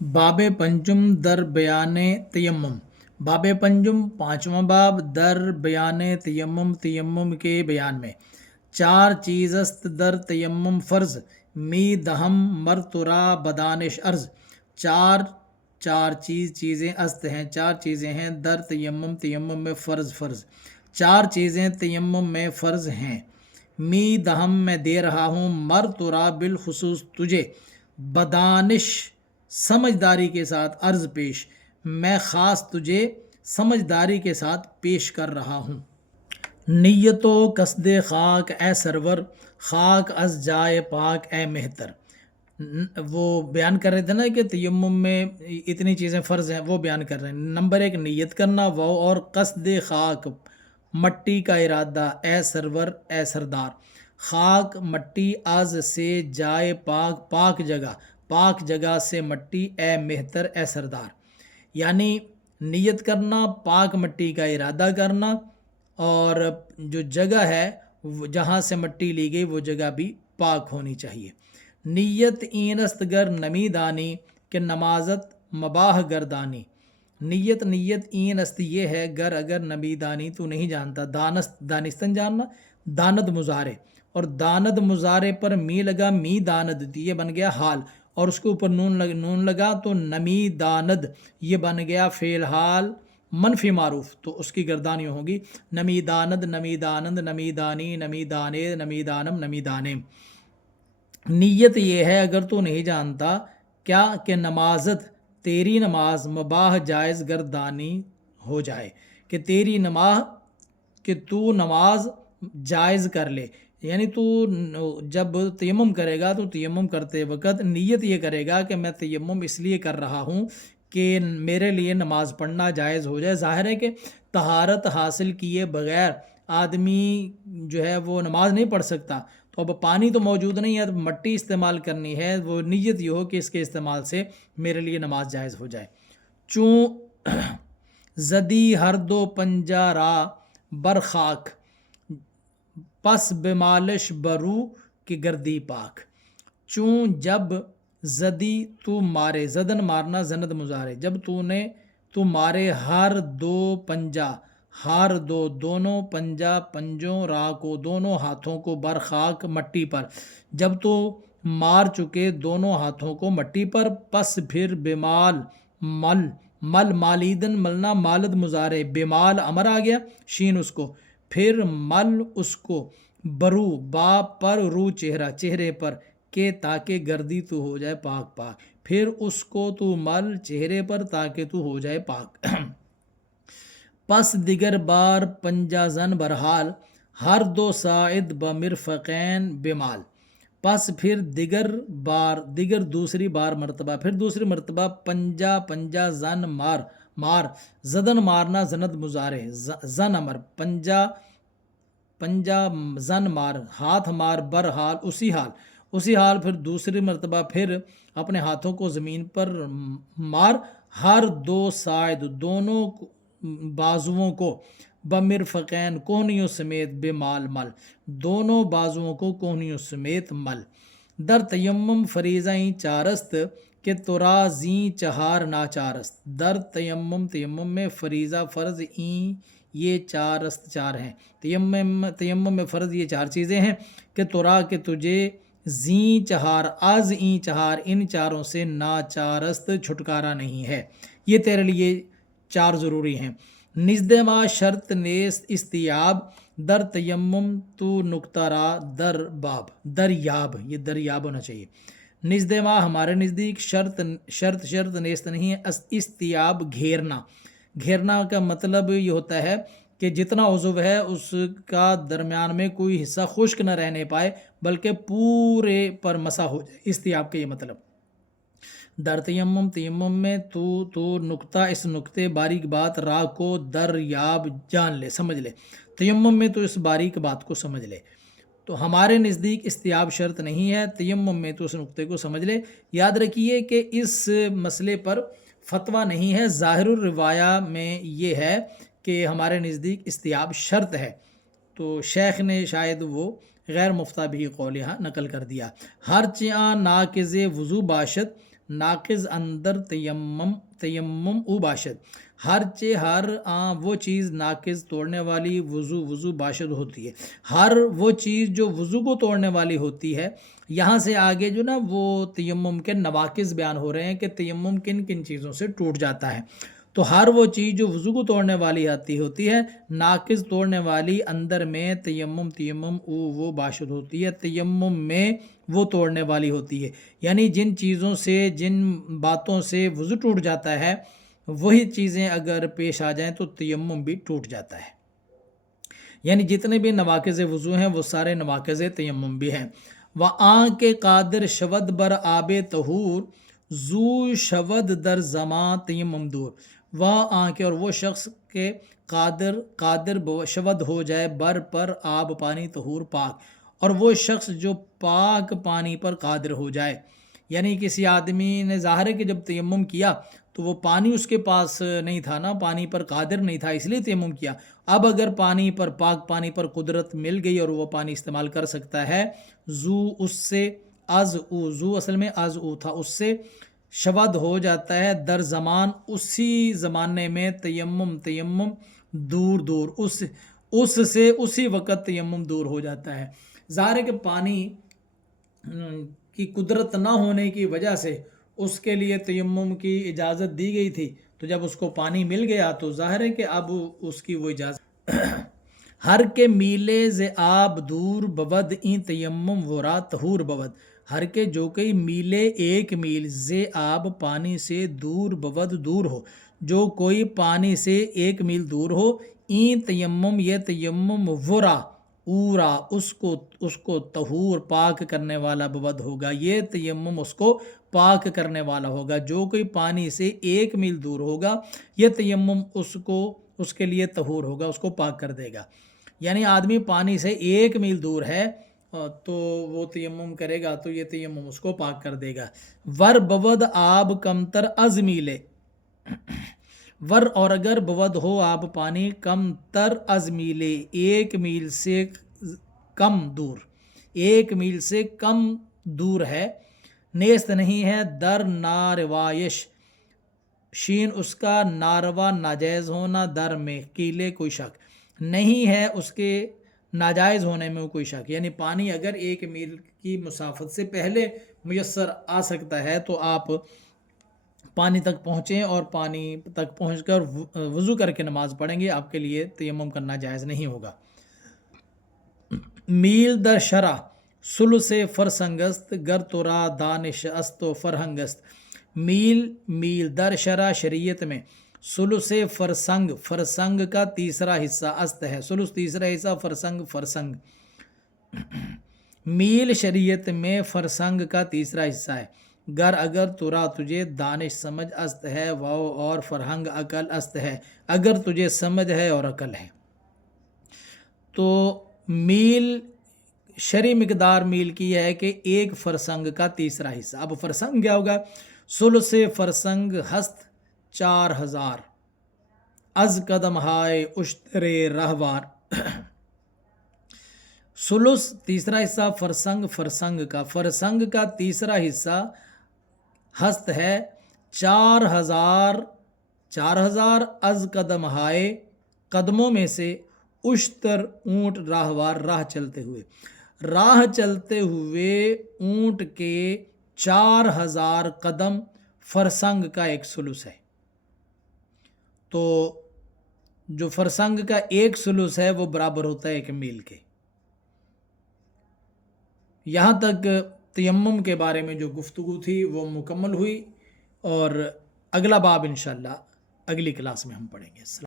باب پنجم در بیان تیمم۔ باب پنجم پانچواں باب در بیان تیمم، تیمم کے بیان میں۔ چار چیز است در تیمم فرض، می دہم مرترا بدانش ارض۔ چار چیزیں است ہیں، چار چیزیں ہیں در تیمم، تیمم میں فرض۔ چار چیزیں تیمم میں فرض ہیں۔ می دہم میں دے رہا ہوں، مرترا بالخصوص تجھے، بدانش سمجھداری کے ساتھ عرض پیش، میں خاص تجھے سمجھداری کے ساتھ پیش کر رہا ہوں۔ نیت و قصد خاک اے سرور، خاک از جائے پاک اے مہتر۔ وہ بیان کر رہے تھے نا کہ تیمم میں اتنی چیزیں فرض ہیں، وہ بیان کر رہے ہیں۔ نمبر 1 نیت کرنا، وہ اور قصد خاک مٹی کا ارادہ، اے سرور اے سردار۔ خاک مٹی، از سے جائے پاک، پاک جگہ سے مٹی، اے مہتر اے سردار، یعنی نیت کرنا، پاک مٹی کا ارادہ کرنا، اور جو جگہ ہے جہاں سے مٹی لی گئی وہ جگہ بھی پاک ہونی چاہیے۔ نیت این است گر نمی دانی، کہ نمازت مباح گردانی۔ نیت این است یہ ہے، گر اگر نمی دانی تو نہیں جانتا، دانستن جاننا، داند مضارع، اور داند مضارع پر می لگا، می داند یہ بن گیا حال، اور اس کے اوپر نون لگا تو نمی داند یہ بن گیا فعل حال منفی معروف، تو اس کی گردانی ہوگی نمی داند، نمی دانند، نمی دانی، نمی دانے، نمی دانم، نمی دانے۔ نیت یہ ہے اگر تو نہیں جانتا کیا، کہ نمازت تیری نماز مباح جائز گردانی ہو جائے، کہ تیری نماز، کہ تو نماز جائز کر لے، یعنی تو جب تیمم کرے گا تو تیمم کرتے وقت نیت یہ کرے گا کہ میں تیمم اس لیے کر رہا ہوں کہ میرے لیے نماز پڑھنا جائز ہو جائے۔ ظاہر ہے کہ طہارت حاصل کیے بغیر آدمی جو ہے وہ نماز نہیں پڑھ سکتا، تو اب پانی تو موجود نہیں ہے، تو مٹی استعمال کرنی ہے، وہ نیت یہ ہو کہ اس کے استعمال سے میرے لیے نماز جائز ہو جائے۔ چوں زدی ہر دو پنجہ را برخاک، پس بمالش برو کی گردی پاک۔ چون جب زدی تو مارے، زدن مارنا، زند مضارع، جب تو مارے، ہر دو پنجہ، ہر دو دونوں، پنجہ پنجوں، را کو دونوں ہاتھوں کو، برخاک مٹی پر، جب تو مار چکے دونوں ہاتھوں کو مٹی پر، پس پھر بمال مل مالیدن ملنا، مالد مضارع، بمال امر آ گیا، شین اس کو، پھر مل اس کو، برو با پر، رو چہرے پر، کہ تاکہ گردی تو ہو جائے پاک، پھر اس کو تو مل چہرے پر تاکہ تو ہو جائے پاک۔ پس دیگر بار پنجہ زن برحال، ہر دو ساعد بمرفقین بمال۔ پس پھر دیگر دوسری مرتبہ، پھر دوسری مرتبہ پنجہ زن مار، زدن مارنا، زند مضارع، زن امر، پنجہ زن مار، ہاتھ مار، برحال اسی حال، پھر دوسری مرتبہ پھر اپنے ہاتھوں کو زمین پر مار، ہر دو ساعد دونوں بازوؤں کو، بمرفقین کوہنیوں سمیت، بمال مل دونوں بازوؤں کو کوہنیوں سمیت مل۔ در تیمم فریضہ چارست، کہ ترا زیں چہار ناچارست۔ در تیمم میں فریضہ فرض یہ چار ہیں۔ تیمم میں فرض یہ چار چیزیں ہیں، کہ ترا کہ تجھے، زیں چہار از این چہار ان چاروں سے، ناچارست چھٹکارا نہیں ہے، یہ تیرے لیے چار ضروری ہیں۔ نزد ما شرط نیست استیاب، در تیمم تو نکتہ را در باب، دریاب، یہ دریاب ہونا چاہیے۔ نزد ما ہمارے نزدیک، شرط نیست نہیں ہے، استیاب گھیرنا کا مطلب یہ ہوتا ہے کہ جتنا عضو ہے اس کا درمیان میں کوئی حصہ خشک نہ رہنے پائے بلکہ پورے پر مسح ہو جائے، استیاب کا یہ مطلب۔ در تیمم میں تو نکتہ، اس نکتے باریک بات، را کو دریاب جان لے، سمجھ لے، تیمم میں تو اس باریک بات کو سمجھ لے۔ تو ہمارے نزدیک استیاب شرط نہیں ہے، تیمم میں تو اس نکتے کو سمجھ لے۔ یاد رکھیے کہ اس مسئلے پر فتویٰ نہیں ہے، ظاہر الروایہ میں یہ ہے کہ ہمارے نزدیک استیاب شرط ہے، تو شیخ نے شاید وہ غیر مفتہ بھی قول یہاں نقل کر دیا۔ ہر چیاں ناقض وضو باشد، ناقص اندر تیمم او باشد، ہر وہ چیز ناقص توڑنے والی وضو باشد ہوتی ہے، ہر وہ چیز جو وضو کو توڑنے والی ہوتی ہے۔ یہاں سے آگے جو نا وہ تیمم کے نواقص بیان ہو رہے ہیں کہ تیمم کن کن چیزوں سے ٹوٹ جاتا ہے۔ تو ہر وہ چیز جو وضو کو توڑنے والی ہوتی ہے، ناقص توڑنے والی اندر میں تیمم وہ باشد ہوتی ہے، تیمم میں وہ توڑنے والی ہوتی ہے۔ یعنی جن چیزوں سے، جن باتوں سے وضو ٹوٹ جاتا ہے، وہی چیزیں اگر پیش آ جائیں تو تیمم بھی ٹوٹ جاتا ہے۔ یعنی جتنے بھی نواقض وضو ہیں وہ سارے نواقض تیمم بھی ہیں۔ وَآن کے قادر شود بر آب طہور، زو شود در زماں تیمم دور۔ وَآن کے، اور وہ شخص کے قادر شود ہو جائے بر پر آب پانی طہور پاک، اور وہ شخص جو پاک پانی پر قادر ہو جائے۔ یعنی کسی آدمی نے ظاہر ہے کہ جب تیمم کیا تو وہ پانی اس کے پاس نہیں تھا نا، پانی پر قادر نہیں تھا، اس لیے تیمم کیا۔ اب اگر پانی پر، پاک پانی پر قدرت مل گئی اور وہ پانی استعمال کر سکتا ہے، زو اس سے، زو اصل میں تھا، اس سے شود ہو جاتا ہے در زمان اسی زمانے میں تیمم دور اس سے اسی وقت تیمم دور ہو جاتا ہے۔ ظاہر ہے کہ پانی کی قدرت نہ ہونے کی وجہ سے اس کے لیے تیمم کی اجازت دی گئی تھی، تو جب اس کو پانی مل گیا تو ظاہر ہے کہ اب اس کی وہ اجازت۔ ہر کے میلے ز آب دور بود این تیمم ورا طہور بود، ہر کے جو کئی میلے ایک میل ز آب پانی سے دور بود دور ہو، جو کوئی پانی سے ایک میل دور ہو، این تیمم یہ تیمم ورا اس کو طہور پاک کرنے والا بود ہوگا، یہ تیمم اس کو پاک کرنے والا ہوگا۔ جو کوئی پانی سے ایک میل دور ہوگا، یہ تیمم اس کے لیے طہور ہوگا، اس کو پاک کر دے گا۔ یعنی آدمی پانی سے ایک میل دور ہے تو وہ تیمم کرے گا تو یہ تیمم اس کو پاک کر دے گا۔ ور بود آب کمتر از میلے، ور اور اگر بود ہو آب پانی کم تر از میلے، ایک میل سے کم دور، ایک میل سے کم دور ہے، نیست نہیں ہے در ناروایش، شین اس کا ناروا ناجائز ہونا، در میں قیلے کوئی شک نہیں ہے اس کے ناجائز ہونے میں کوئی شک۔ یعنی پانی اگر ایک میل کی مسافت سے پہلے میسر آ سکتا ہے تو آپ پانی تک پہنچیں اور پانی تک پہنچ کر وضو کر کے نماز پڑھیں گے، آپ کے لیے تیمم کرنا جائز نہیں ہوگا۔ میل در شرع ثلث فرسنگست، گر ترا دانش است و فرہنگست۔ میل در شرع شریعت میں، ثلث فرسنگ کا تیسرا حصہ است ہے، ثلث تیسرا حصہ، فرسنگ میل شریعت میں فرسنگ کا تیسرا حصہ ہے۔ گر اگر ترا تجھے دانش سمجھ است ہے، واو اور فرہنگ عقل است ہے، اگر تجھے سمجھ ہے اور عقل ہے۔ تو میل شرعی مقدار میل کی ہے کہ ایک فرسنگ کا تیسرا حصہ۔ اب فرسنگ کیا ہوگا؟ ثلث فرسنگ ہست 4000، از قدم ہائے اشترے رہوار۔ ثلث تیسرا حصہ فرسنگ کا تیسرا حصہ ہست ہے 4000 از قدم ہائے، قدموں میں سے، اشتر اونٹ، راہوار راہ چلتے ہوئے اونٹ کے 4000 قدم فرسنگ کا ایک ثلث ہے۔ تو جو فرسنگ کا ایک ثلث ہے وہ برابر ہوتا ہے ایک میل کے۔ یہاں تک تیمم کے بارے میں جو گفتگو تھی وہ مکمل ہوئی، اور اگلا باب انشاءاللہ اگلی کلاس میں ہم پڑھیں گے۔